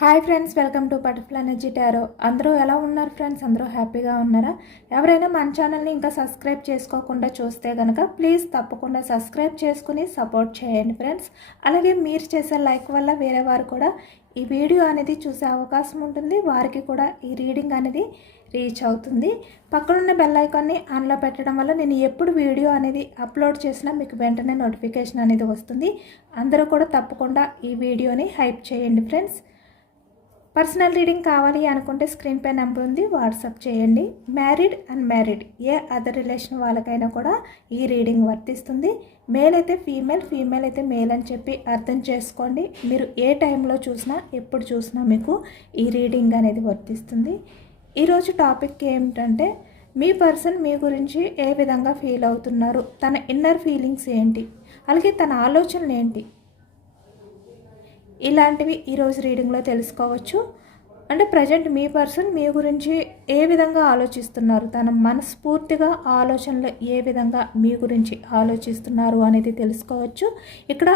Hi friends, welcome to butterfly energy tarot. అందరూ ఎలా ఉన్నారు ఫ్రెండ్స్? అందరూ హ్యాపీగా ఉన్నారా? ఎవరైనా మన ఛానల్ని ఇంకా సబ్స్క్రైబ్ చేసుకోకుండా చూస్తే కనుక ప్లీజ్ తప్పకుండా సబ్స్క్రైబ్ చేసుకుని సపోర్ట్ చేయండి ఫ్రెండ్స్. అలాగే మీరు చేసే లైక్ వల్ల వేరే వారు కూడా ఈ వీడియో అనేది చూసే అవకాశం ఉంటుంది, వారికి కూడా ఈ రీడింగ్ అనేది రీచ్ అవుతుంది. పక్కనున్న బెల్ ఐకాన్ని ఆన్లో పెట్టడం వల్ల నేను ఎప్పుడు వీడియో అనేది అప్లోడ్ చేసినా మీకు వెంటనే నోటిఫికేషన్ అనేది వస్తుంది. అందరూ కూడా తప్పకుండా ఈ వీడియోని హైప్ చేయండి ఫ్రెండ్స్. పర్సనల్ రీడింగ్ కావాలి అనుకుంటే స్క్రీన్ పై నెంబర్ ఉంది, వాట్సాప్ చేయండి. మ్యారీడ్ అన్మ్యారీడ్ ఏ అదర్ రిలేషన్ వాళ్ళకైనా కూడా ఈ రీడింగ్ వర్తిస్తుంది. మేల్ అయితే ఫీమేల్, ఫీమేల్ అయితే మేల్ అని చెప్పి అర్థం చేసుకోండి. మీరు ఏ టైంలో చూసినా ఎప్పుడు చూసినా మీకు ఈ రీడింగ్ అనేది వర్తిస్తుంది. ఈరోజు టాపిక్ ఏమిటంటే మీ పర్సన్ మీ గురించి ఏ విధంగా ఫీల్ అవుతున్నారు, తన ఇన్నర్ ఫీలింగ్స్ ఏంటి, అలాగే తన ఆలోచనలు ఏంటి, ఇలాంటివి ఈరోజు రీడింగ్లో తెలుసుకోవచ్చు. అంటే ప్రజెంట్ మీ పర్సన్ మీ గురించి ఏ విధంగా ఆలోచిస్తున్నారు, తన మనస్ఫూర్తిగా ఆలోచనలు ఏ విధంగా మీ గురించి ఆలోచిస్తున్నారు అనేది తెలుసుకోవచ్చు. ఇక్కడ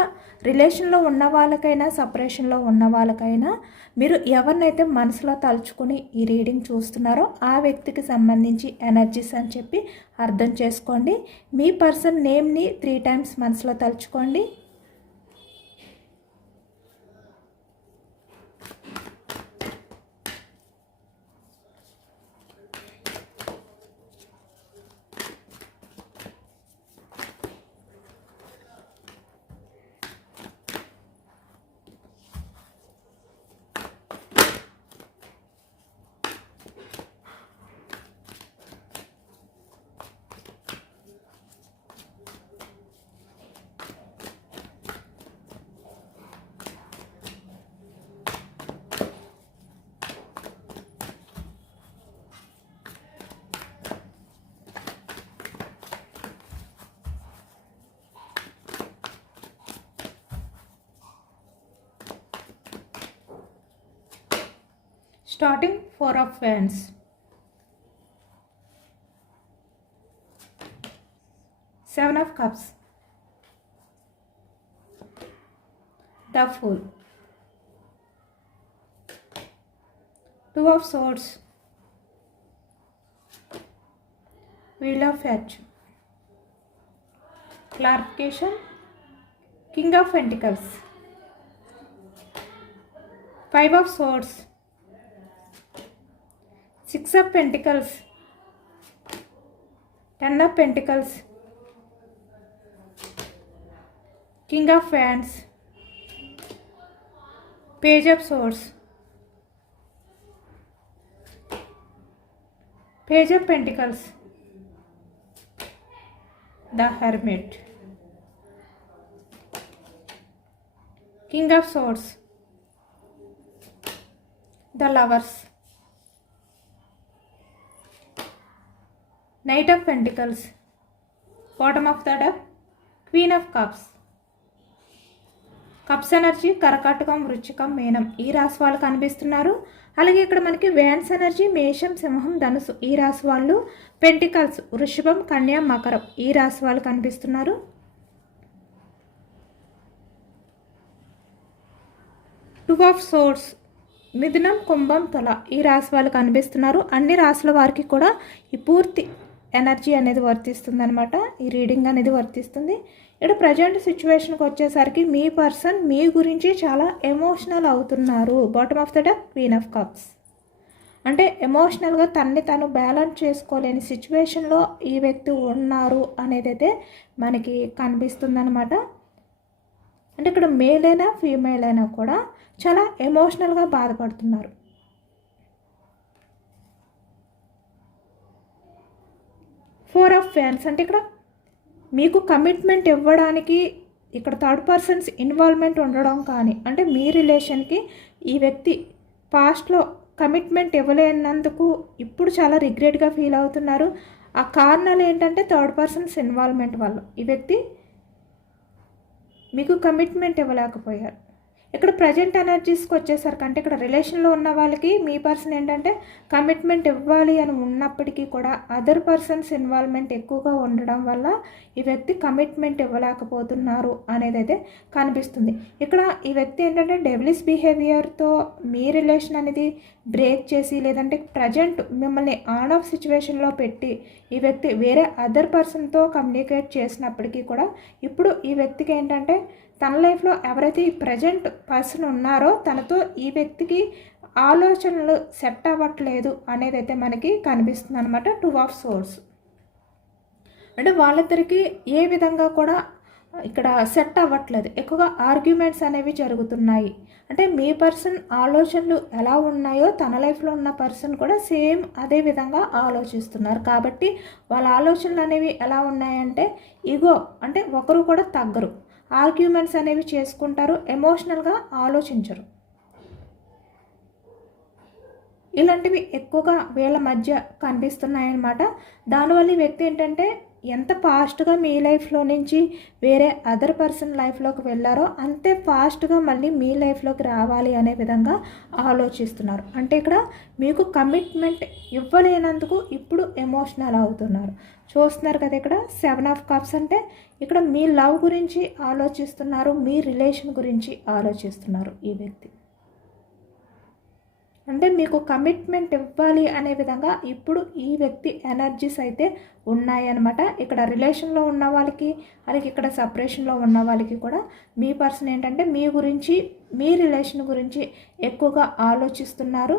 రిలేషన్లో ఉన్న వాళ్ళకైనా సపరేషన్లో ఉన్న వాళ్ళకైనా మీరు ఎవరినైతే మనసులో తలుచుకుని ఈ రీడింగ్ చూస్తున్నారో ఆ వ్యక్తికి సంబంధించి ఎనర్జీస్ అని చెప్పి అర్థం చేసుకోండి. మీ పర్సన్ నేమ్ని 3 times మనసులో తలుచుకోండి. Starting 4 of Wands, Seven of Cups, the Fool, 2 of Swords, Wheel of Fortune, clarification, King of Pentacles, 5 of Swords, 6 of Pentacles, 10 of Pentacles, King of Wands, Page of Swords, Page of Pentacles, the Hermit, King of Swords, the Lovers, Knight of Pentacles, bottom of the deck, Queen of Cups. Cups energy కర్కాటకం, వృశ్చికం, మీనం ఈ రాశి వాళ్ళు కనిపిస్తున్నారు. అలాగే ఇక్కడ మనకి వ్యాన్స్ ఎనర్జీ మేషం, సింహం, ధనుసు ఈ రాశి వాళ్ళు, పెంటికల్స్ వృషభం, కన్యా, మకరం ఈ రాశి వాళ్ళు కనిపిస్తున్నారు. టూ ఆఫ్ సోర్డ్స్ మిథునం, కుంభం, తుల ఈ రాశి వాళ్ళు కనిపిస్తున్నారు. అన్ని రాశుల వారికి కూడా ఈ పూర్తి ఎనర్జీ అనేది వర్తిస్తుంది అనమాట. ఈ రీడింగ్ అనేది వర్తిస్తుంది. ఇక్కడ ప్రజెంట్ సిచ్యువేషన్కి వచ్చేసరికి మీ పర్సన్ మీ గురించి చాలా ఎమోషనల్ అవుతున్నారు. Bottom of the deck, queen of cups. అంటే ఎమోషనల్గా తన్ని తను బ్యాలెన్స్ చేసుకోలేని సిచ్యువేషన్లో ఈ వ్యక్తి ఉన్నారు అనేది అయితే మనకి కనిపిస్తుంది అనమాట. అంటే ఇక్కడ మేల్ అయినా ఫీమేల్ అయినా కూడా చాలా ఎమోషనల్గా బాధపడుతున్నారు. ఫోర్ ఆఫ్ ఫ్యాన్స్ అంటే ఇక్కడ మీకు కమిట్మెంట్ ఇవ్వడానికి ఇక్కడ థర్డ్ పర్సన్స్ ఇన్వాల్వ్మెంట్ ఉండడం కానీ, అంటే మీ రిలేషన్కి ఈ వ్యక్తి పాస్ట్లో కమిట్మెంట్ ఇవ్వలేనందుకు ఇప్పుడు చాలా రిగ్రెట్గా ఫీల్ అవుతున్నారు. ఆ కారణాలు ఏంటంటే థర్డ్ పర్సన్స్ ఇన్వాల్వ్మెంట్ వల్ల ఈ వ్యక్తి మీకు కమిట్మెంట్ ఇవ్వలేకపోయారు. ఇక్కడ ప్రజెంట్ ఎనర్జీస్కి వచ్చేసరికి అంటే ఇక్కడ రిలేషన్లో ఉన్న వాళ్ళకి మీ పర్సన్ ఏంటంటే కమిట్మెంట్ ఇవ్వాలి అని ఉన్నప్పటికీ కూడా అదర్ పర్సన్స్ ఇన్వాల్వ్మెంట్ ఎక్కువగా ఉండడం వల్ల ఈ వ్యక్తి కమిట్మెంట్ ఇవ్వలేకపోతున్నారు అనేది అయితే కనిపిస్తుంది. ఇక్కడ ఈ వ్యక్తి ఏంటంటే డెవిలిష్ బిహేవియర్తో మీ రిలేషన్ అనేది బ్రేక్ చేసి లేదంటే ప్రజెంట్ మిమ్మల్ని ఆన్ ఆఫ్ సిచ్యువేషన్లో పెట్టి ఈ వ్యక్తి వేరే అదర్ పర్సన్తో కమ్యూనికేట్ చేసినప్పటికీ కూడా ఇప్పుడు ఈ వ్యక్తికి ఏంటంటే తన లైఫ్లో ఎవరైతే ఈ ప్రజెంట్ పర్సన్ ఉన్నారో తనతో ఈ వ్యక్తికి ఆలోచనలు సెట్ అవ్వట్లేదు అనేది అయితే మనకి కనిపిస్తుంది అనమాట. 2 ఆఫ్ సోర్స్ అంటే వాళ్ళిద్దరికి ఏ విధంగా కూడా ఇక్కడ సెట్ అవ్వట్లేదు, ఎక్కువగా ఆర్గ్యుమెంట్స్ అనేవి జరుగుతున్నాయి. అంటే మీ పర్సన్ ఆలోచనలు ఎలా ఉన్నాయో తన లైఫ్లో ఉన్న పర్సన్ కూడా సేమ్ అదే విధంగా ఆలోచిస్తున్నారు. కాబట్టి వాళ్ళ ఆలోచనలు అనేవి ఎలా ఉన్నాయంటే ఈగో అంటే ఒకరు కూడా తగ్గరు, ఆర్గ్యుమెంట్స్ అనేవి చేసుకుంటారు, ఎమోషనల్గా ఆలోచించరు. ఇలాంటివి ఎక్కువగా వీళ్ళ మధ్య కనిపిస్తున్నాయన్నమాట. దానివల్ల ఈ వ్యక్తి ఏంటంటే ఎంత ఫాస్ట్గా మీ లైఫ్లో నుంచి వేరే అదర్ పర్సన్ లైఫ్లోకి వెళ్ళారో అంతే ఫాస్ట్గా మళ్ళీ మీ లైఫ్లోకి రావాలి అనే విధంగా ఆలోచిస్తున్నారు. అంటే ఇక్కడ మీకు కమిట్మెంట్ ఇవ్వలేనందుకు ఇప్పుడు ఎమోషనల్ అవుతున్నారు. చూస్తున్నారు కదా, ఇక్కడ 7 ఆఫ్ కప్స్ అంటే ఇక్కడ మీ లవ్ గురించి ఆలోచిస్తున్నారు, మీ రిలేషన్ గురించి ఆలోచిస్తున్నారు ఈ వ్యక్తి. అంటే మీకు కమిట్మెంట్ ఇవ్వాలి అనే విధంగా ఇప్పుడు ఈ వ్యక్తి ఎనర్జీస్ అయితే ఉన్నాయన్నమాట. ఇక్కడ రిలేషన్లో ఉన్న వాళ్ళకి అలాగే ఇక్కడ సపరేషన్లో ఉన్న వాళ్ళకి కూడా మీ పర్సన్ ఏంటంటే మీ గురించి మీ రిలేషన్ గురించి ఎక్కువగా ఆలోచిస్తున్నారు.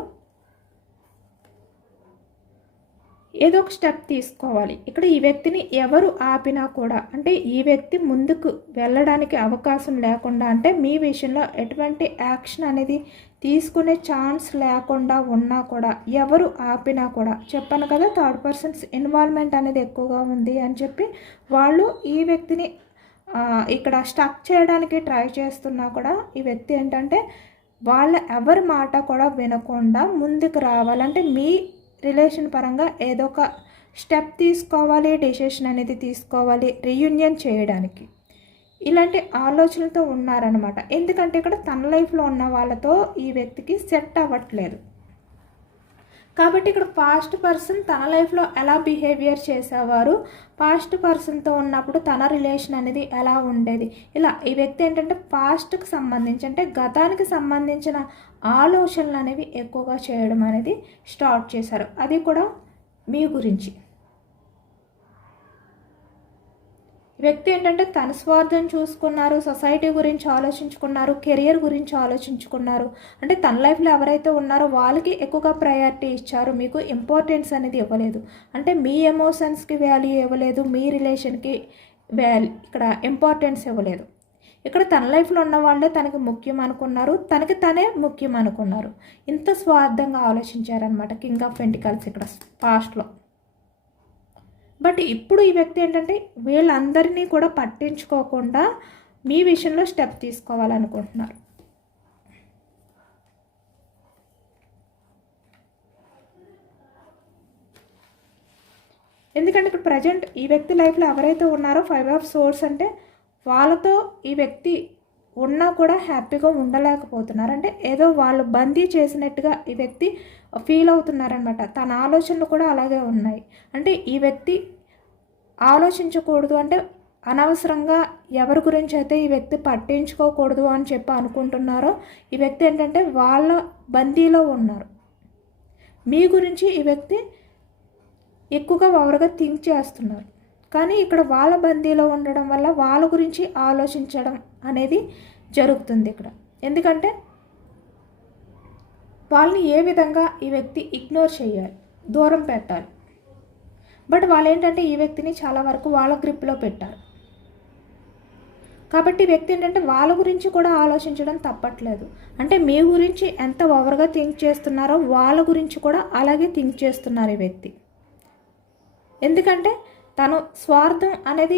ఏదో ఒక స్టెప్ తీసుకోవాలి. ఇక్కడ ఈ వ్యక్తిని ఎవరు ఆపినా కూడా అంటే ఈ వ్యక్తి ముందుకు వెళ్ళడానికి అవకాశం లేకుండా అంటే మీ విషయంలో ఎటువంటి యాక్షన్ అనేది తీసుకునే ఛాన్స్ లేకుండా ఉన్నా కూడా ఎవరు ఆపినా కూడా చెప్పాను కదా, థర్డ్ పర్సన్స్ ఇన్వాల్వ్మెంట్ అనేది ఎక్కువగా ఉంది అని చెప్పి వాళ్ళు ఈ వ్యక్తిని ఇక్కడ స్టక్ చేయడానికి ట్రై చేస్తున్నా కూడా ఈ వ్యక్తి ఏంటంటే వాళ్ళ ఎవరి మాట కూడా వినకుండా ముందుకు రావాలంటే మీ రిలేషన్ పరంగా ఏదో ఒక స్టెప్ తీసుకోవాలి, డెసిషన్ అనేది తీసుకోవాలి రీయూనియన్ చేయడానికి. ఇలాంటి ఆలోచనలతో ఉన్నారనమాట. ఎందుకంటే ఇక్కడ తన లైఫ్లో ఉన్న వాళ్ళతో ఈ వ్యక్తికి సెట్ అవ్వట్లేదు. కాబట్టి ఇక్కడ పాస్ట్ పర్సన్ తన లైఫ్లో ఎలా బిహేవియర్ చేసేవారు, పాస్ట్ పర్సన్తో ఉన్నప్పుడు తన రిలేషన్ అనేది ఎలా ఉండేది, ఇలా ఈ వ్యక్తి ఏంటంటే పాస్ట్కి సంబంధించి అంటే గతానికి సంబంధించిన ఆలోచనలు అనేవి ఎక్కువగా చేయడం అనేది స్టార్ట్ చేశారు. అది కూడా మీ గురించి. వ్యక్తి ఏంటంటే తన స్వార్థం చూసుకున్నారు, సొసైటీ గురించి ఆలోచించుకున్నారు, కెరియర్ గురించి ఆలోచించుకున్నారు. అంటే తన లైఫ్లో ఎవరైతే ఉన్నారో వాళ్ళకి ఎక్కువగా ప్రయారిటీ ఇచ్చారు, మీకు ఇంపార్టెన్స్ అనేది ఇవ్వలేదు. అంటే మీ ఎమోషన్స్కి వాల్యూ ఇవ్వలేదు, మీ రిలేషన్కి ఇక్కడ ఇంపార్టెన్స్ ఇవ్వలేదు. ఇక్కడ తన లైఫ్లో ఉన్న వాళ్ళే తనకి ముఖ్యం అనుకున్నారు, తనకి తనే ముఖ్యం అనుకున్నారు. ఇంత స్వార్థంగా ఆలోచించారనమాట కింగ్ ఆఫ్ పెంటికల్స్ ఇక్కడ పాస్ట్లో. బట్ ఇప్పుడు ఈ వ్యక్తి ఏంటంటే వీళ్ళందరినీ కూడా పట్టించుకోకుండా మీ విషయంలో స్టెప్ తీసుకోవాలనుకుంటున్నారు. ఎందుకంటే ఇక్కడ ప్రజెంట్ ఈ వ్యక్తి లైఫ్లో ఎవరైతే ఉన్నారో 5 ఆఫ్ సోర్స్ అంటే వాళ్ళతో ఈ వ్యక్తి ఉన్నా కూడా హ్యాపీగా ఉండలేకపోతున్నారు. అంటే ఏదో వాళ్ళు బందీ చేసినట్టుగా ఈ వ్యక్తి ఫీల్ అవుతున్నారనమాట. తన ఆలోచనలు కూడా అలాగే ఉన్నాయి. అంటే ఈ వ్యక్తి ఆలోచించకూడదు అంటే అనవసరంగా ఎవరి గురించి అయితే ఈ వ్యక్తి పట్టించుకోకూడదు అని చెప్పి అనుకుంటున్నారో ఈ వ్యక్తి ఏంటంటే వాళ్ళ బందీలో ఉన్నారు. మీ గురించి ఈ వ్యక్తి ఎక్కువగా ఓవర్గా థింక్ చేస్తున్నారు. కానీ ఇక్కడ వాళ్ళ బందీలో ఉండడం వల్ల వాళ్ళ గురించి ఆలోచించడం అనేది జరుగుతుంది ఇక్కడ. ఎందుకంటే వాళ్ళని ఏ విధంగా ఈ వ్యక్తి ఇగ్నోర్ చేయాలి, దూరం పెట్టాలి. బట్ వాళ్ళు ఏంటంటే ఈ వ్యక్తిని చాలా వరకు వాళ్ళ గ్రిప్లో పెట్టారు. కాబట్టి ఈ వ్యక్తి ఏంటంటే వాళ్ళ గురించి కూడా ఆలోచించడం తప్పట్లేదు. అంటే మీ గురించి ఎంత ఓవర్గా థింక్ చేస్తున్నారో వాళ్ళ గురించి కూడా అలాగే థింక్ చేస్తున్నారు ఈ వ్యక్తి. ఎందుకంటే తను స్వార్థం అనేది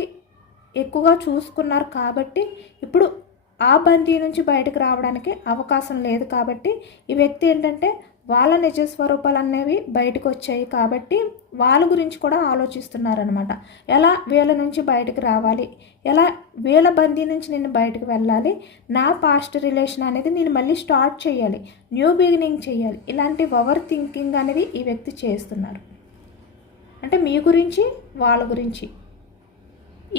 ఎక్కువగా చూసుకున్నారు కాబట్టి ఇప్పుడు ఆ బందీ నుంచి బయటకు రావడానికి అవకాశం లేదు. కాబట్టి ఈ వ్యక్తి ఏంటంటే వాళ్ళ నిజ స్వరూపాలు అనేవి బయటకు వచ్చాయి కాబట్టి వాళ్ళ గురించి కూడా ఆలోచిస్తున్నారనమాట. ఎలా వీళ్ళ నుంచి బయటకు రావాలి, ఎలా వీళ్ళ బందీ నుంచి నేను బయటకు వెళ్ళాలి, నా పాస్ట్ రిలేషన్ అనేది నేను మళ్ళీ స్టార్ట్ చేయాలి, న్యూ బిగినింగ్ చేయాలి, ఇలాంటి ఓవర్ థింకింగ్ అనేది ఈ వ్యక్తి చేస్తున్నారు. అంటే మీ గురించి వాళ్ళ గురించి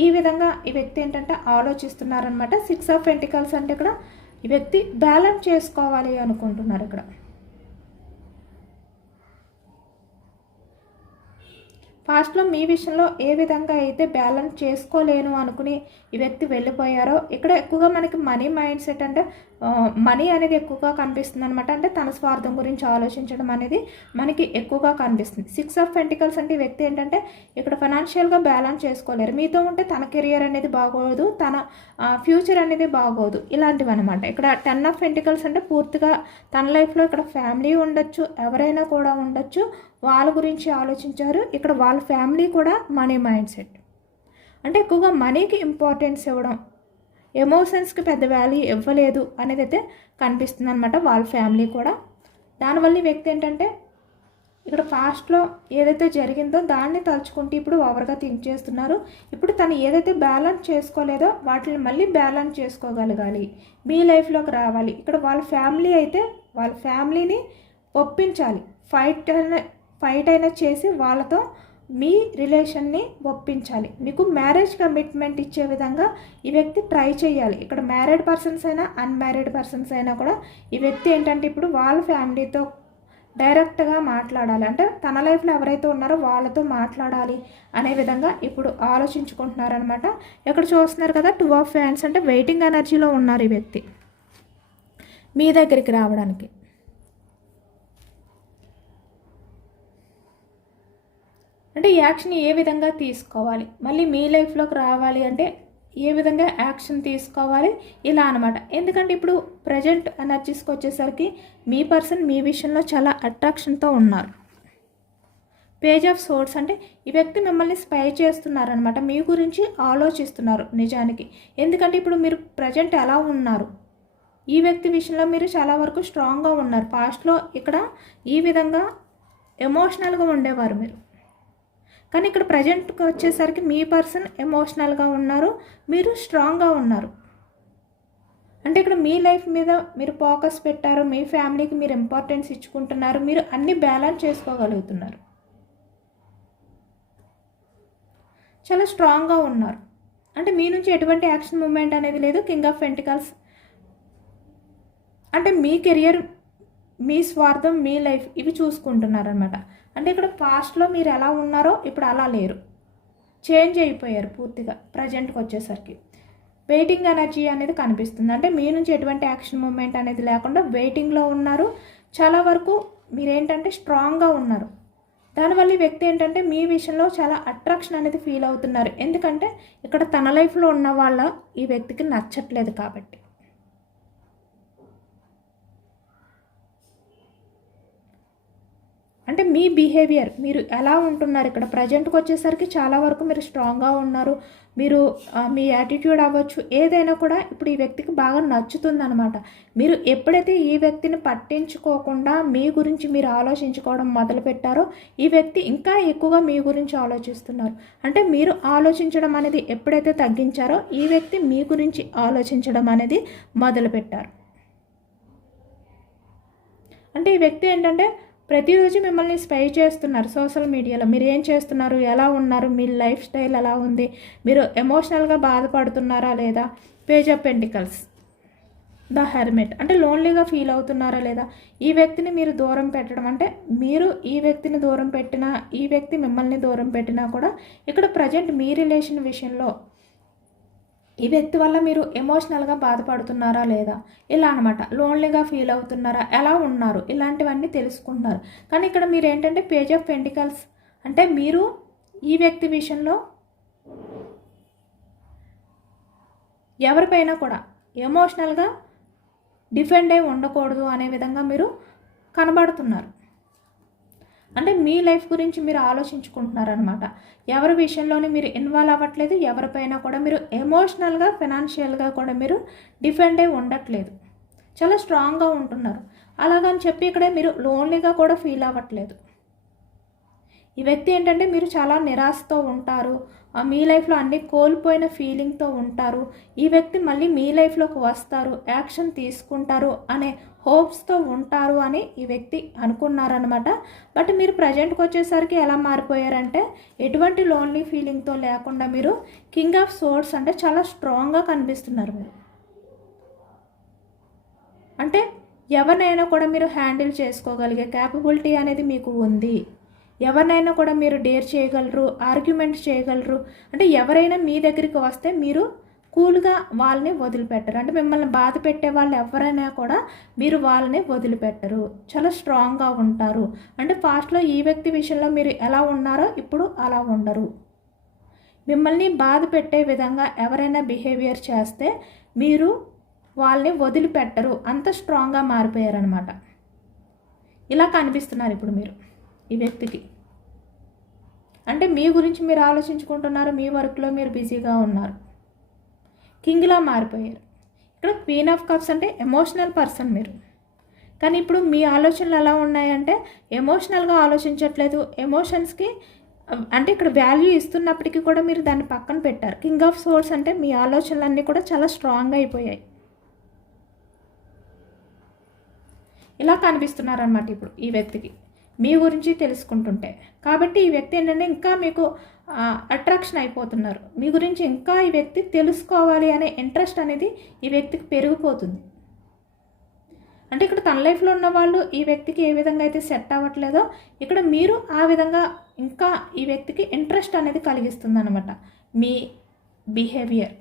ఈ విధంగా ఈ వ్యక్తి ఏంటంటే ఆలోచిస్తున్నారనమాట. 6 ఆఫ్ పెంటికల్స్ అంటే ఇక్కడ ఈ వ్యక్తి బ్యాలెన్స్ చేసుకోవాలి అనుకుంటున్నారు. ఇక్కడ పాస్ట్లో మీ విషయంలో ఏ విధంగా అయితే బ్యాలెన్స్ చేసుకోలేను అనుకుని ఈ వ్యక్తి వెళ్ళిపోయారో, ఇక్కడ ఎక్కువగా మనకి మనీ మైండ్ సెట్ అంటే మనీ అనేది ఎక్కువగా కనిపిస్తుంది అనమాట. అంటే తన స్వార్థం గురించి ఆలోచించడం అనేది మనకి ఎక్కువగా కనిపిస్తుంది. 6 ఆఫ్ పెంటికల్స్ అంటే ఈ వ్యక్తి ఏంటంటే ఇక్కడ ఫైనాన్షియల్గా బ్యాలెన్స్ చేసుకోలేరు. మీతో ఉంటే తన కెరియర్ అనేది బాగోదు, తన ఫ్యూచర్ అనేది బాగోదు, ఇలాంటివి అనమాట. ఇక్కడ 10 ఆఫ్ పెంటికల్స్ అంటే పూర్తిగా తన లైఫ్లో ఇక్కడ ఫ్యామిలీ ఉండొచ్చు, ఎవరైనా కూడా ఉండొచ్చు, వాళ్ళ గురించి ఆలోచించారు. ఇక్కడ వాళ్ళ ఫ్యామిలీ కూడా మనీ మైండ్ సెట్ అంటే ఎక్కువగా మనీకి ఇంపార్టెన్స్ ఇవ్వడం, ఎమోషన్స్కి పెద్ద వాల్యూ ఇవ్వలేదు అనేది అయితే కనిపిస్తుంది అనమాట వాళ్ళ ఫ్యామిలీ కూడా. దానివల్ల ఈ వ్యక్తి ఏంటంటే ఇక్కడ పాస్ట్లో ఏదైతే జరిగిందో దాన్ని తలుచుకుంటూ ఇప్పుడు ఓవర్గా థింక్ చేస్తున్నారు. ఇప్పుడు తను ఏదైతే బ్యాలెన్స్ చేసుకోలేదో వాటిని మళ్ళీ బ్యాలెన్స్ చేసుకోగలగాలి, మీ లైఫ్లోకి రావాలి. ఇక్కడ వాళ్ళ ఫ్యామిలీ అయితే వాళ్ళ ఫ్యామిలీని ఒప్పించాలి, ఫైట్ అయినా చేసి వాళ్ళతో మీ రిలేషన్ని ఒప్పించాలి, మీకు మ్యారేజ్ కమిట్మెంట్ ఇచ్చే విధంగా ఈ వ్యక్తి ట్రై చేయాలి. ఇక్కడ మ్యారీడ్ పర్సన్స్ అయినా అన్మ్యారీడ్ పర్సన్స్ అయినా కూడా ఈ వ్యక్తి ఏంటంటే ఇప్పుడు వాళ్ళ ఫ్యామిలీతో డైరెక్ట్గా మాట్లాడాలి, అంటే తన లైఫ్లో ఎవరైతే ఉన్నారో వాళ్ళతో మాట్లాడాలి అనే విధంగా ఇప్పుడు ఆలోచించుకుంటున్నారనమాట. ఇక్కడ చూస్తున్నారు కదా 2 ఆఫ్ హ్యాండ్స్ అంటే వెయిటింగ్ ఎనర్జీలో ఉన్నారు ఈ వ్యక్తి మీ దగ్గరికి రావడానికి. అంటే ఈ యాక్షన్ ఏ విధంగా తీసుకోవాలి, మళ్ళీ మీ లైఫ్లోకి రావాలి అంటే ఏ విధంగా యాక్షన్ తీసుకోవాలి, ఇలా అనమాట. ఎందుకంటే ఇప్పుడు ప్రజెంట్ ఎనర్జీస్కి వచ్చేసరికి మీ పర్సన్ మీ విషయంలో చాలా అట్రాక్షన్తో ఉన్నారు. పేజ్ ఆఫ్ సోర్డ్స్ అంటే ఈ వ్యక్తి మిమ్మల్ని స్పై చేస్తున్నారనమాట, మీ గురించి ఆలోచిస్తున్నారు నిజానికి. ఎందుకంటే ఇప్పుడు మీరు ప్రజెంట్ ఎలా ఉన్నారు, ఈ వ్యక్తి విషయంలో మీరు చాలా వరకు స్ట్రాంగ్గా ఉన్నారు. పాస్ట్లో ఇక్కడ ఈ విధంగా ఎమోషనల్గా ఉండేవారు మీరు, కానీ ఇక్కడ ప్రజెంట్కి వచ్చేసరికి మీ పర్సన్ ఎమోషనల్గా ఉన్నారు, మీరు స్ట్రాంగ్గా ఉన్నారు. అంటే ఇక్కడ మీ లైఫ్ మీద మీరు ఫోకస్ పెట్టారు, మీ ఫ్యామిలీకి మీరు ఇంపార్టెన్స్ ఇచ్చుకుంటున్నారు, మీరు అన్నీ బ్యాలెన్స్ చేసుకోగలుగుతున్నారు, చాలా స్ట్రాంగ్గా ఉన్నారు. అంటే మీ నుంచి ఎటువంటి యాక్షన్ మూమెంట్ అనేది లేదు. కింగ్ ఆఫ్ పెంటికల్స్ అంటే మీ కెరియర్, మీ స్వార్థం, మీ లైఫ్ ఇవి చూసుకుంటున్నారనమాట. అంటే ఇక్కడ పాస్ట్లో మీరు ఎలా ఉన్నారో ఇప్పుడు అలా లేరు, చేంజ్ అయిపోయారు పూర్తిగా. ప్రజెంట్కి వచ్చేసరికి వెయిటింగ్ ఎనర్జీ అనేది కనిపిస్తుంది. అంటే మీ నుంచి ఎటువంటి యాక్షన్ మూమెంట్ అనేది లేకుండా వెయిటింగ్లో ఉన్నారు. చాలా వరకు మీరేంటంటే స్ట్రాంగ్గా ఉన్నారు. దానివల్ల ఈ వ్యక్తి ఏంటంటే మీ విషయంలో చాలా అట్రాక్షన్ అనేది ఫీల్ అవుతున్నారు. ఎందుకంటే ఇక్కడ తన లైఫ్లో ఉన్న వాళ్ళ ఈ వ్యక్తికి నచ్చట్లేదు కాబట్టి. అంటే మీ బిహేవియర్, మీరు ఎలా ఉంటున్నారు ఇక్కడ ప్రజెంట్కి వచ్చేసరికి చాలా వరకు మీరు స్ట్రాంగ్గా ఉన్నారు. మీరు మీ యాటిట్యూడ్ అవ్వచ్చు, ఏదైనా కూడా ఇప్పుడు ఈ వ్యక్తికి బాగా నచ్చుతుందనమాట. మీరు ఎప్పుడైతే ఈ వ్యక్తిని పట్టించుకోకుండా మీ గురించి మీరు ఆలోచించుకోవడం మొదలుపెట్టారో ఈ వ్యక్తి ఇంకా ఎక్కువగా మీ గురించి ఆలోచిస్తున్నారు. అంటే మీరు ఆలోచించడం అనేది ఎప్పుడైతే తగ్గించారో ఈ వ్యక్తి మీ గురించి ఆలోచించడం అనేది మొదలుపెట్టారు. అంటే ఈ వ్యక్తి ఏంటంటే ప్రతిరోజు మిమ్మల్ని స్పై చేస్తున్నారు సోషల్ మీడియాలో. మీరు ఏం చేస్తున్నారు, ఎలా ఉన్నారు, మీ లైఫ్ స్టైల్ ఎలా ఉంది, మీరు ఎమోషనల్గా బాధపడుతున్నారా లేదా. Page of pentacles, the hermit అంటే లోన్లీగా ఫీల్ అవుతున్నారా లేదా. ఈ వ్యక్తిని మీరు దూరం పెట్టడం అంటే మీరు ఈ వ్యక్తిని దూరం పెట్టినా, ఈ వ్యక్తి మిమ్మల్ని దూరం పెట్టినా కూడా ఇక్కడ ప్రజెంట్ మీ రిలేషన్ విషయంలో ఈ వ్యక్తి వల్ల మీరు ఎమోషనల్గా బాధపడుతున్నారా లేదా, ఇలా అనమాట. లోన్లీగా ఫీల్ అవుతున్నారా, ఎలా ఉన్నారు, ఇలాంటివన్నీ తెలుసుకుంటున్నారు. కానీ ఇక్కడ మీరు ఏంటంటే పేజ్ ఆఫ్ పెంటికల్స్ అంటే మీరు ఈ వ్యక్తి విషయంలో ఎవరిపైనా కూడా ఎమోషనల్గా డిఫెండ్ అయి ఉండకూడదు అనే విధంగా మీరు కనబడుతున్నారు. అంటే మీ లైఫ్ గురించి మీరు ఆలోచించుకుంటున్నారనమాట. ఎవరి విషయంలోనే మీరు ఇన్వాల్వ్ అవ్వట్లేదు, ఎవరిపైనా కూడా మీరు ఎమోషనల్గా ఫైనాన్షియల్గా కూడా మీరు డిఫెండ్ అయి ఉండట్లేదు, చాలా స్ట్రాంగ్గా ఉంటున్నారు. అలాగని చెప్పి ఇక్కడ మీరు లోన్లీగా కూడా ఫీల్ అవ్వట్లేదు. ఈ వ్యక్తి ఏంటంటే మీరు చాలా నిరాశతో ఉంటారు, మీ లైఫ్లో అన్నీ కోల్పోయిన ఫీలింగ్తో ఉంటారు. ఈ వ్యక్తి మళ్ళీ మీ లైఫ్లోకి వస్తారు, యాక్షన్ తీసుకుంటారు అనే హోప్స్తో ఉంటారు అని ఈ వ్యక్తి అనుకున్నారనమాట. బట్ మీరు ప్రజెంట్కి వచ్చేసరికి ఎలా మారిపోయారంటే ఎటువంటి లోన్లీ ఫీలింగ్తో లేకుండా మీరు కింగ్ ఆఫ్ సోర్డ్స్ అంటే చాలా స్ట్రాంగ్గా కనిపిస్తున్నారు మీరు. అంటే ఎవరినైనా కూడా మీరు హ్యాండిల్ చేసుకోగలిగే క్యాపబిలిటీ అనేది మీకు ఉంది. ఎవరినైనా కూడా మీరు డేర్ చేయగలరు, ఆర్గ్యుమెంట్ చేయగలరు. అంటే ఎవరైనా మీ దగ్గరికి వస్తే మీరు కూల్గా వాళ్ళని వదిలిపెట్టరు. అంటే మిమ్మల్ని బాధ పెట్టే వాళ్ళు ఎవరైనా కూడా మీరు వాళ్ళని వదిలిపెట్టరు, చాలా స్ట్రాంగ్గా ఉంటారు. అంటే పాస్ట్లో ఈ వ్యక్తి విషయంలో మీరు ఎలా ఉన్నారో ఇప్పుడు అలా ఉండరు. మిమ్మల్ని బాధ పెట్టే విధంగా ఎవరైనా బిహేవియర్ చేస్తే మీరు వాళ్ళని వదిలిపెట్టరు, అంత స్ట్రాంగ్గా మారిపోయారనమాట. ఇలా కనిపిస్తున్నారు ఇప్పుడు మీరు ఈ వ్యక్తికి. అంటే మీ గురించి మీరు ఆలోచించుకుంటున్నారు, మీ వర్క్లో మీరు బిజీగా ఉన్నారు, కింగ్లా మారిపోయారు. ఇక్కడ క్వీన్ ఆఫ్ కప్స్ అంటే ఎమోషనల్ పర్సన్ మీరు. కానీ ఇప్పుడు మీ ఆలోచనలు ఎలా ఉన్నాయంటే ఎమోషనల్గా ఆలోచించట్లేదు, ఎమోషన్స్కి అంటే ఇక్కడ వాల్యూ ఇస్తున్నప్పటికీ కూడా మీరు దాన్ని పక్కన పెట్టారు. కింగ్ ఆఫ్ సోర్డ్స్ అంటే మీ ఆలోచనలన్నీ కూడా చాలా స్ట్రాంగ్గా అయిపోయాయి. ఇలా కనిపిస్తున్నారన్నమాట ఇప్పుడు ఈ వ్యక్తికి మీ గురించి తెలుసుకుంటుంటే. కాబట్టి ఈ వ్యక్తి ఏంటంటే ఇంకా మీకు అట్రాక్షన్ అయిపోతున్నారు, మీ గురించి ఇంకా ఈ వ్యక్తి తెలుసుకోవాలి అనే ఇంట్రెస్ట్ అనేది ఈ వ్యక్తికి పెరిగిపోతుంది. అంటే ఇక్కడ తన లైఫ్లో ఉన్న వాళ్ళు ఈ వ్యక్తికి ఏ విధంగా అయితే సెట్ అవ్వట్లేదో ఇక్కడ మీరు ఆ విధంగా ఇంకా ఈ వ్యక్తికి ఇంట్రెస్ట్ అనేది కలిగిస్తుంది అన్నమాట మీ బిహేవియర్.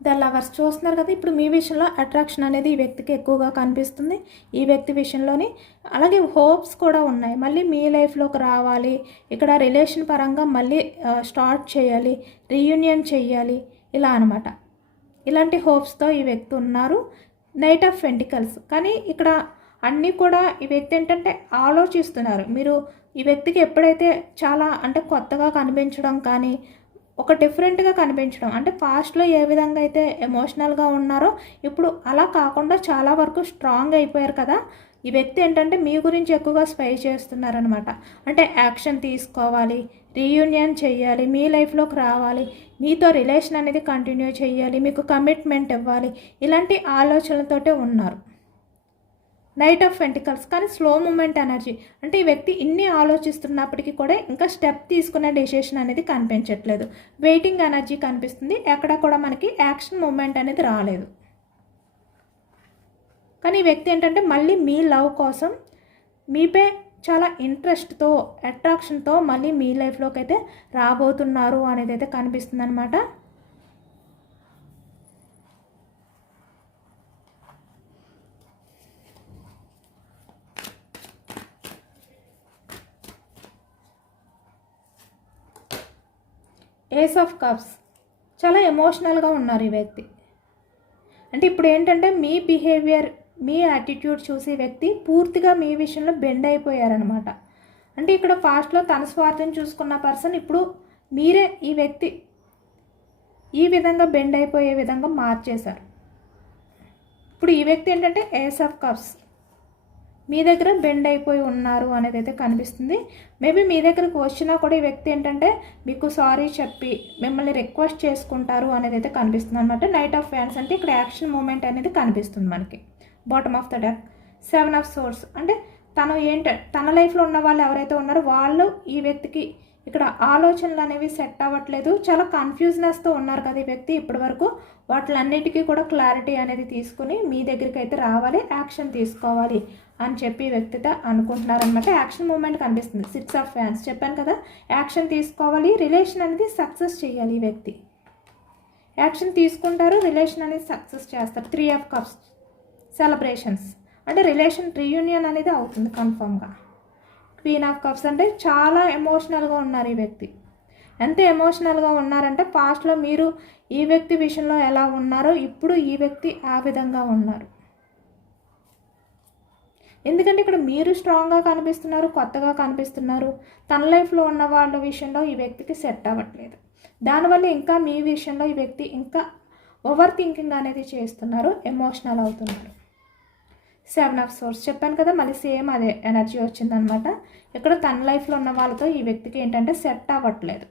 ద లవర్స్ చూస్తున్నారు కదా, ఇప్పుడు మీ విషయంలో అట్రాక్షన్ అనేది ఈ వ్యక్తికి ఎక్కువగా కనిపిస్తుంది ఈ వ్యక్తి విషయంలోని. అలాగే హోప్స్ కూడా ఉన్నాయి, మళ్ళీ మీ లైఫ్లోకి రావాలి, ఇక్కడ రిలేషన్ పరంగా మళ్ళీ స్టార్ట్ చేయాలి, రీయూనియన్ చేయాలి, ఇలా అనమాట. ఇలాంటి హోప్స్తో ఈ వ్యక్తి ఉన్నారు. Knight of pentacles. కానీ ఇక్కడ అన్నీ కూడా ఈ వ్యక్తి ఏంటంటే ఆలోచిస్తున్నారు. మీరు ఈ వ్యక్తికి ఎప్పుడైతే చాలా అంటే కొత్తగా కనిపించడం కానీ ఒక డిఫరెంట్గా కనిపించడం, అంటే పాస్ట్లో ఏ విధంగా అయితే ఎమోషనల్గా ఉన్నారో ఇప్పుడు అలా కాకుండా చాలా వరకు స్ట్రాంగ్ అయిపోయారు కదా. ఈ వ్యక్తి ఏంటంటే మీ గురించి ఎక్కువగా స్పై చేస్తున్నారనమాట. అంటే యాక్షన్ తీసుకోవాలి, రీయూనియన్ చేయాలి, మీ లైఫ్లోకి రావాలి, మీతో రిలేషన్ అనేది కంటిన్యూ చేయాలి, మీకు కమిట్మెంట్ ఇవ్వాలి, ఇలాంటి ఆలోచనలతోటే ఉన్నారు. Knight of pentacles. కానీ స్లో మూమెంట్ ఎనర్జీ, అంటే ఈ వ్యక్తి ఇన్ని ఆలోచిస్తున్నప్పటికీ కూడా ఇంకా స్టెప్ తీసుకునే డెసిషన్ అనేది కనిపించట్లేదు. వెయిటింగ్ ఎనర్జీ కనిపిస్తుంది, ఎక్కడ కూడా మనకి యాక్షన్ మూమెంట్ అనేది రాలేదు. కానీ ఈ వ్యక్తి ఏంటంటే మళ్ళీ మీ లవ్ కోసం మీపై చాలా ఇంట్రెస్ట్తో అట్రాక్షన్తో మళ్ళీ మీ లైఫ్లోకి అయితే రాబోతున్నారు అనేది అయితే కనిపిస్తుంది అనమాట. Ace of cups. చాలా ఎమోషనల్గా ఉన్నారు ఈ వ్యక్తి. అంటే ఇప్పుడు ఏంటంటే మీ బిహేవియర్, మీ యాటిట్యూడ్ చూసి వ్యక్తి పూర్తిగా మీ విషయంలో బెండ్ అయిపోయారనమాట. అంటే ఇక్కడ పాస్ట్లో తన స్వార్థం చూసుకున్న పర్సన్ ఇప్పుడు మీరే ఈ వ్యక్తి ఈ విధంగా బెండ్ అయిపోయే విధంగా మార్చేశారు. ఇప్పుడు ఈ వ్యక్తి ఏంటంటే ఏస్ ఆఫ్ కప్స్ మీ దగ్గర బెండ్ అయిపోయి ఉన్నారు అనేది అయితే కనిపిస్తుంది. మేబీ మీ దగ్గరకు వచ్చినా కూడా ఈ వ్యక్తి ఏంటంటే మీకు సారీ చెప్పి మిమ్మల్ని రిక్వెస్ట్ చేసుకుంటారు అనేది అయితే కనిపిస్తుంది అనమాట. నైట్ ఆఫ్ ఫ్యాన్స్ అంటే ఇక్కడ యాక్షన్ మూమెంట్ అనేది కనిపిస్తుంది మనకి. Bottom of the deck 7 of swords. అంటే తన లైఫ్లో ఉన్న వాళ్ళు ఎవరైతే ఉన్నారో వాళ్ళు ఈ వ్యక్తికి ఇక్కడ ఆలోచనలు అనేవి సెట్ అవ్వట్లేదు, చాలా కన్ఫ్యూజ్నెస్తో ఉన్నారు కదా ఈ వ్యక్తి ఇప్పటి వరకు. వాటిలన్నిటికీ కూడా క్లారిటీ అనేది తీసుకుని మీ దగ్గరికి అయితే రావాలి, యాక్షన్ తీసుకోవాలి అని చెప్పి వ్యక్తితో అనుకుంటున్నారనమాట. యాక్షన్ మూమెంట్ కనిపిస్తుంది. 6 ఆఫ్ ఫ్యాన్స్ చెప్పాను కదా, యాక్షన్ తీసుకోవాలి, రిలేషన్ అనేది సక్సెస్ చేయాలి. ఈ వ్యక్తి యాక్షన్ తీసుకుంటారు, రిలేషన్ అనేది సక్సెస్ చేస్తారు. 3 ఆఫ్ కప్స్ సెలబ్రేషన్స్. అంటే రిలేషన్ రీయూనియన్ అనేది అవుతుంది కన్ఫర్మ్గా. క్వీన్ ఆఫ్ కప్స్ అంటే చాలా ఎమోషనల్గా ఉన్నారు ఈ వ్యక్తి. ఎంత ఎమోషనల్గా ఉన్నారంటే పాస్ట్లో మీరు ఈ వ్యక్తి విషయంలో ఎలా ఉన్నారో ఇప్పుడు ఈ వ్యక్తి ఆ విధంగా ఉన్నారు. ఎందుకంటే ఇక్కడ మీరు స్ట్రాంగ్గా కనిపిస్తున్నారు, కొత్తగా కనిపిస్తున్నారు. తన లైఫ్లో ఉన్న వాళ్ళ విషయంలో ఈ వ్యక్తికి సెట్ అవ్వట్లేదు. దానివల్ల ఇంకా మీ విషయంలో ఈ వ్యక్తి ఇంకా ఓవర్ థింకింగ్ అనేది చేస్తున్నారు, ఎమోషనల్ అవుతున్నారు. సెవెన్ ఆఫ్ సోర్స్ చెప్పాను కదా, మళ్ళీ సేమ్ అదే ఎనర్జీ వచ్చిందనమాట. ఇక్కడ తన లైఫ్లో ఉన్న వాళ్ళతో ఈ వ్యక్తికి ఏంటంటే సెట్ అవ్వట్లేదు,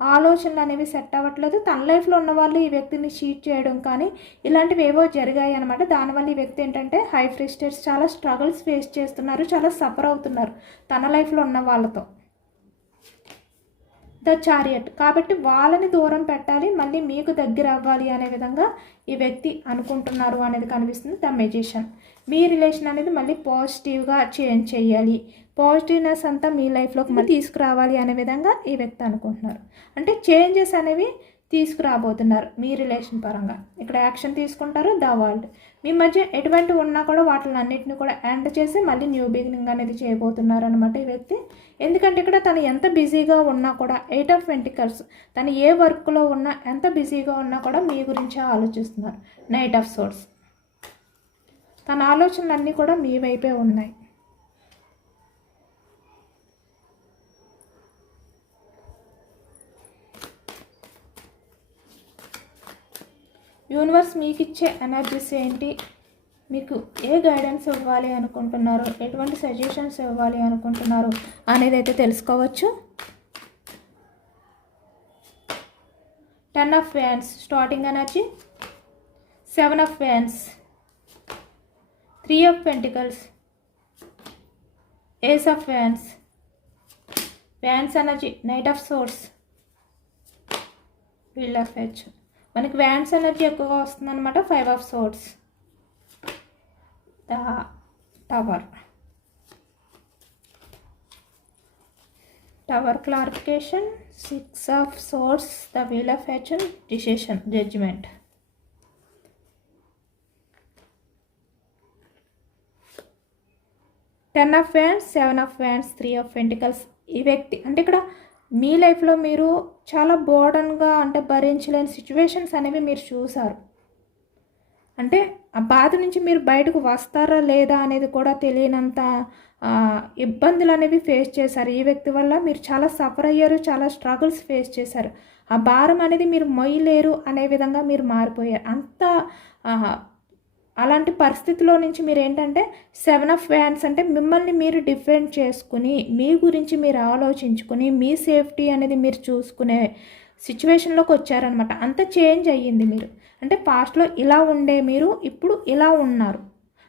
ఆలోచనలు అనేవి సెట్ అవ్వట్లేదు. తన లైఫ్లో ఉన్న వాళ్ళు ఈ వ్యక్తిని చీట్ చేయడం కానీ ఇలాంటివి ఏవో జరిగాయి అనమాట. దానివల్ల ఈ వ్యక్తి ఏంటంటే హై ఫ్రస్ట్రేట్స్, చాలా స్ట్రగుల్స్ ఫేస్ చేస్తున్నారు, చాలా సఫర్ అవుతున్నారు తన లైఫ్లో ఉన్న వాళ్ళతో. ద చారియట్, కాబట్టి వాళ్ళని దూరం పెట్టాలి, మళ్ళీ మీకు దగ్గర అవ్వాలి అనే విధంగా ఈ వ్యక్తి అనుకుంటున్నారు అనేది కనిపిస్తుంది. ద మెజిషియన్, మీ రిలేషన్ అనేది మళ్ళీ పాజిటివ్గా చేంజ్ చేయాలి, పాజిటివ్నెస్ అంతా మీ లైఫ్లోకి మళ్ళీ తీసుకురావాలి అనే విధంగా ఈ వ్యక్తి అనుకుంటున్నారు. అంటే చేంజెస్ అనేవి తీసుకురాబోతున్నారు మీ రిలేషన్ పరంగా. ఇక్కడ యాక్షన్ తీసుకుంటారు. ద వరల్డ్, మీ మధ్య ఎటువంటి ఉన్నా కూడా వాటిని అన్నింటినీ కూడా ఎండ్ చేసి మళ్ళీ న్యూ బిగినింగ్ అనేది చేయబోతున్నారు అనమాట ఈ వ్యక్తి. ఎందుకంటే ఇక్కడ తను ఎంత బిజీగా ఉన్నా కూడా, 8 ఆఫ్ పెంటికల్స్, తను ఏ వర్క్లో ఉన్నా, ఎంత బిజీగా ఉన్నా కూడా మీ గురించే ఆలోచిస్తున్నారు. నైట్ ఆఫ్ సోర్స్, తన ఆలోచనలన్నీ కూడా మీ వైపే ఉన్నాయి. యూనివర్స్ మీకు ఇచ్చే ఎనర్జీస్ ఏంటి, మీకు ఏ గైడెన్స్ ఇవ్వాలి అనుకుంటున్నారు, ఎటువంటి సజెషన్స్ ఇవ్వాలి అనుకుంటున్నారు అనేది అయితే తెలుసుకోవచ్చు. 10 of wands starting energy, 7 of wands, 3 of pentacles, ace of wands, wands energy, knight of swords, wheel of H. మనకి వ్యాన్స్ ఎనర్జీ ఎక్కువగా వస్తుంది అనమాట. 5 of swords, the tower, tower clarification, 6 of swords, the wheel of H, decision, judgement. Ten of wands, 7 of wands, 3 of pentacles. ఈ వ్యక్తి అంటే ఇక్కడ మీ లైఫ్లో మీరు చాలా బర్డన్గా, అంటే భరించలేని సిచ్యువేషన్స్ అనేవి మీరు చూసారు. అంటే ఆ బాధ నుంచి మీరు బయటకు వస్తారా లేదా అనేది కూడా తెలియనంత ఇబ్బందులు అనేవి ఫేస్ చేశారు. ఈ వ్యక్తి వల్ల మీరు చాలా సఫర్ అయ్యారు, చాలా స్ట్రగుల్స్ ఫేస్ చేశారు. ఆ భారం అనేది మీరు మొయ్యలేరు అనే విధంగా మీరు మారిపోయారు. అంత అలాంటి పరిస్థితిలో నుంచి మీరు ఏంటంటే 7 ఆఫ్ వ్యాన్స్ అంటే మిమ్మల్ని మీరు డిఫెండ్ చేసుకుని, మీ గురించి మీరు ఆలోచించుకుని, మీ సేఫ్టీ అనేది మీరు చూసుకునే సిచ్యువేషన్లోకి వచ్చారనమాట. అంత చేంజ్ అయ్యింది మీరు. అంటే పాస్ట్లో ఇలా ఉండే మీరు ఇప్పుడు ఇలా ఉన్నారు.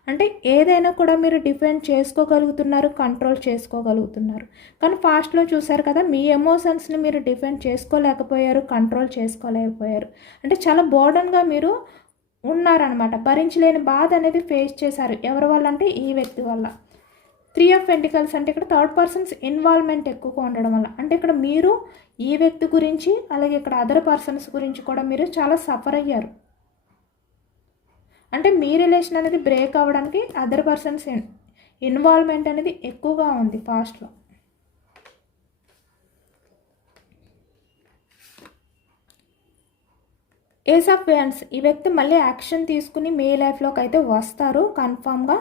అంటే ఏదైనా కూడా మీరు డిఫెండ్ చేసుకోగలుగుతున్నారు, కంట్రోల్ చేసుకోగలుగుతున్నారు. కానీ పాస్ట్లో చూసారు కదా, మీ ఎమోషన్స్ని మీరు డిఫెండ్ చేసుకోలేకపోయారు, కంట్రోల్ చేసుకోలేకపోయారు. అంటే చాలా బర్డన్గా మీరు ఉన్నారనమాట. భరించలేని బాధ అనేది ఫేస్ చేశారు. ఎవరి వల్ల అంటే ఈ వ్యక్తి వల్ల. 3 ఆఫ్ పెంటికల్స్ అంటే ఇక్కడ థర్డ్ పర్సన్స్ ఇన్వాల్వ్మెంట్ ఎక్కువగా ఉండడం వల్ల. అంటే ఇక్కడ మీరు ఈ వ్యక్తి గురించి, అలాగే ఇక్కడ అదర్ పర్సన్స్ గురించి కూడా మీరు చాలా సఫర్ అయ్యారు. అంటే మీ రిలేషన్ అనేది బ్రేక్ అవ్వడానికి అదర్ పర్సన్స్ ఇన్వాల్వ్మెంట్ అనేది ఎక్కువగా ఉంది పాస్ట్లో. ఏస్ ఆఫ్ వ్యాన్స్, ఈ వ్యక్తి మళ్ళీ యాక్షన్ తీసుకుని మీ లైఫ్లోకి అయితే వస్తారు కన్ఫామ్గా,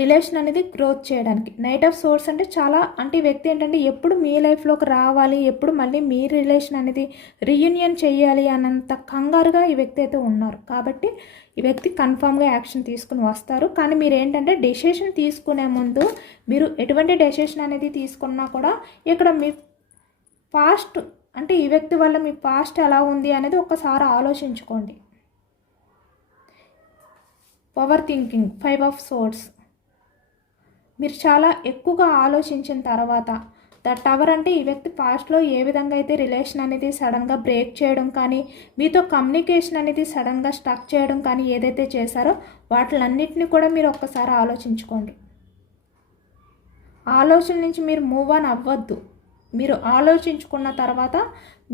రిలేషన్ అనేది గ్రోత్ చేయడానికి. నైట్ ఆఫ్ సోర్స్ అంటే చాలా, అంటే ఈ వ్యక్తి ఏంటంటే ఎప్పుడు మీ లైఫ్లోకి రావాలి, ఎప్పుడు మళ్ళీ మీ రిలేషన్ అనేది రీయూనియన్ చేయాలి అన్నంత కంగారుగా ఈ వ్యక్తి అయితే ఉన్నారు. కాబట్టి ఈ వ్యక్తి కన్ఫామ్గా యాక్షన్ తీసుకుని వస్తారు. కానీ మీరు ఏంటంటే డెసిషన్ తీసుకునే ముందు మీరు ఎటువంటి డెసిషన్ అనేది తీసుకున్నా కూడా ఇక్కడ మీ పాస్ట్, అంటే ఈ వ్యక్తి వల్ల మీ పాస్ట్ ఎలా ఉంది అనేది ఒకసారి ఆలోచించుకోండి. పవర్ థింకింగ్, 5 ఆఫ్ సోర్స్, మీరు చాలా ఎక్కువగా ఆలోచించిన తర్వాత ద టవర్ అంటే ఈ వ్యక్తి పాస్ట్లో ఏ విధంగా అయితే రిలేషన్ అనేది సడన్గా బ్రేక్ చేయడం కానీ, మీతో కమ్యూనికేషన్ అనేది సడన్గా స్టక్ చేయడం కానీ ఏదైతే చేశారో వాటిలన్నింటినీ కూడా మీరు ఒక్కసారి ఆలోచించుకోండి. ఆలోచన నుంచి మీరు మూవ్ ఆన్ అవ్వద్దు. మీరు ఆలోచించుకున్న తర్వాత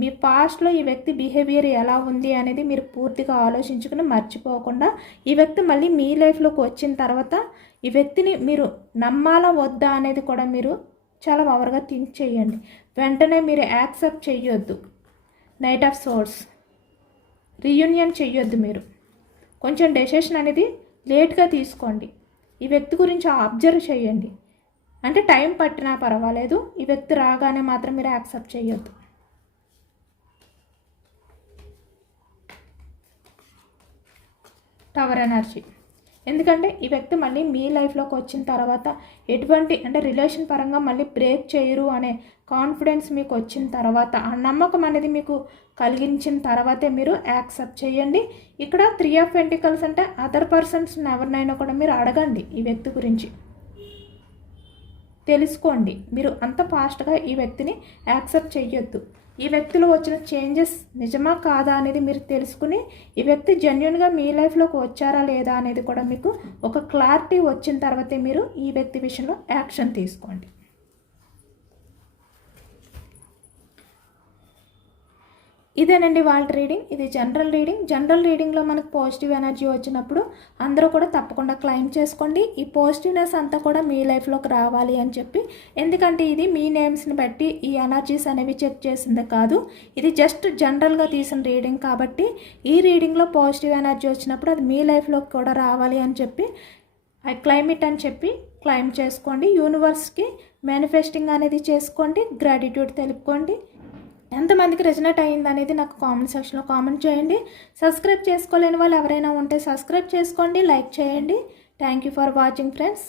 మీ పాస్ట్లో ఈ వ్యక్తి బిహేవియర్ ఎలా ఉంది అనేది మీరు పూర్తిగా ఆలోచించుకుని మర్చిపోకుండా, ఈ వ్యక్తి మళ్ళీ మీ లైఫ్లోకి వచ్చిన తర్వాత ఈ వ్యక్తిని మీరు నమ్మాలా వద్దా అనేది కూడా మీరు చాలా ఓవర్గా థింక్ చేయండి. వెంటనే మీరు యాక్సెప్ట్ చెయ్యొద్దు. నైట్ ఆఫ్ సోర్స్, రీయూనియన్ చెయ్యొద్దు. మీరు కొంచెం డెసిషన్ అనేది లేట్గా తీసుకోండి. ఈ వ్యక్తి గురించి అబ్జర్వ్ చేయండి. అంటే టైం పట్టినా పర్వాలేదు, ఈ వ్యక్తి రాగానే మాత్రం మీరు యాక్సెప్ట్ చేయొద్దు. టవర్ ఎనర్జీ, ఎందుకంటే ఈ వ్యక్తి మళ్ళీ మీ లైఫ్లోకి వచ్చిన తర్వాత ఎటువంటి అంటే రిలేషన్ పరంగా మళ్ళీ బ్రేక్ చేయరు అనే కాన్ఫిడెన్స్ మీకు వచ్చిన తర్వాత, ఆ నమ్మకం అనేది మీకు కలిగించిన తర్వాతే మీరు యాక్సెప్ట్ చేయండి. ఇక్కడ 3 ఆఫ్ పెంటికల్స్ అంటే అదర్ పర్సన్స్ ఎవరినైనా కూడా మీరు అడగండి ఈ వ్యక్తి గురించి, తెలుసుకోండి. మీరు అంత ఫాస్ట్గా ఈ వ్యక్తిని యాక్సెప్ట్ చేయొద్దు. ఈ వ్యక్తిలో వచ్చిన చేంజెస్ నిజమా కాదా అనేది మీరు తెలుసుకుని, ఈ వ్యక్తి జెన్యున్గా మీ లైఫ్లోకి వచ్చారా లేదా అనేది కూడా మీకు ఒక క్లారిటీ వచ్చిన తర్వాతే మీరు ఈ వ్యక్తి విషయంలో యాక్షన్ తీసుకోండి. ఇదేనండి వాళ్ళ రీడింగ్. ఇది జనరల్ రీడింగ్. జనరల్ రీడింగ్లో మనకు పాజిటివ్ ఎనర్జీ వచ్చినప్పుడు అందరూ కూడా తప్పకుండా క్లైమ్ చేసుకోండి. ఈ పాజిటివ్నెస్ అంతా కూడా మీ లైఫ్లోకి రావాలి అని చెప్పి, ఎందుకంటే ఇది మీ నేమ్స్ని బట్టి ఈ ఎనర్జీస్ అనేవి చెక్ చేసింది కాదు, ఇది జస్ట్ జనరల్గా తీసిన రీడింగ్ కాబట్టి ఈ రీడింగ్లో పాజిటివ్ ఎనర్జీ వచ్చినప్పుడు అది మీ లైఫ్లోకి కూడా రావాలి అని చెప్పి ఐ క్లైమ్ ఇట్ అని చెప్పి క్లైమ్ చేసుకోండి. యూనివర్స్కి మేనిఫెస్టింగ్ అనేది చేసుకోండి, గ్రాటిట్యూడ్ తెలుపుకోండి. ఎంతమందికి రెజనేట్ అయ్యింది అనేది నాకు కామెంట్ సెక్షన్లో కామెంట్ చేయండి. సబ్స్క్రైబ్ చేసుకోలేని వాళ్ళు ఎవరైనా ఉంటే సబ్స్క్రైబ్ చేసుకోండి, లైక్ చేయండి. Thank you for watching friends.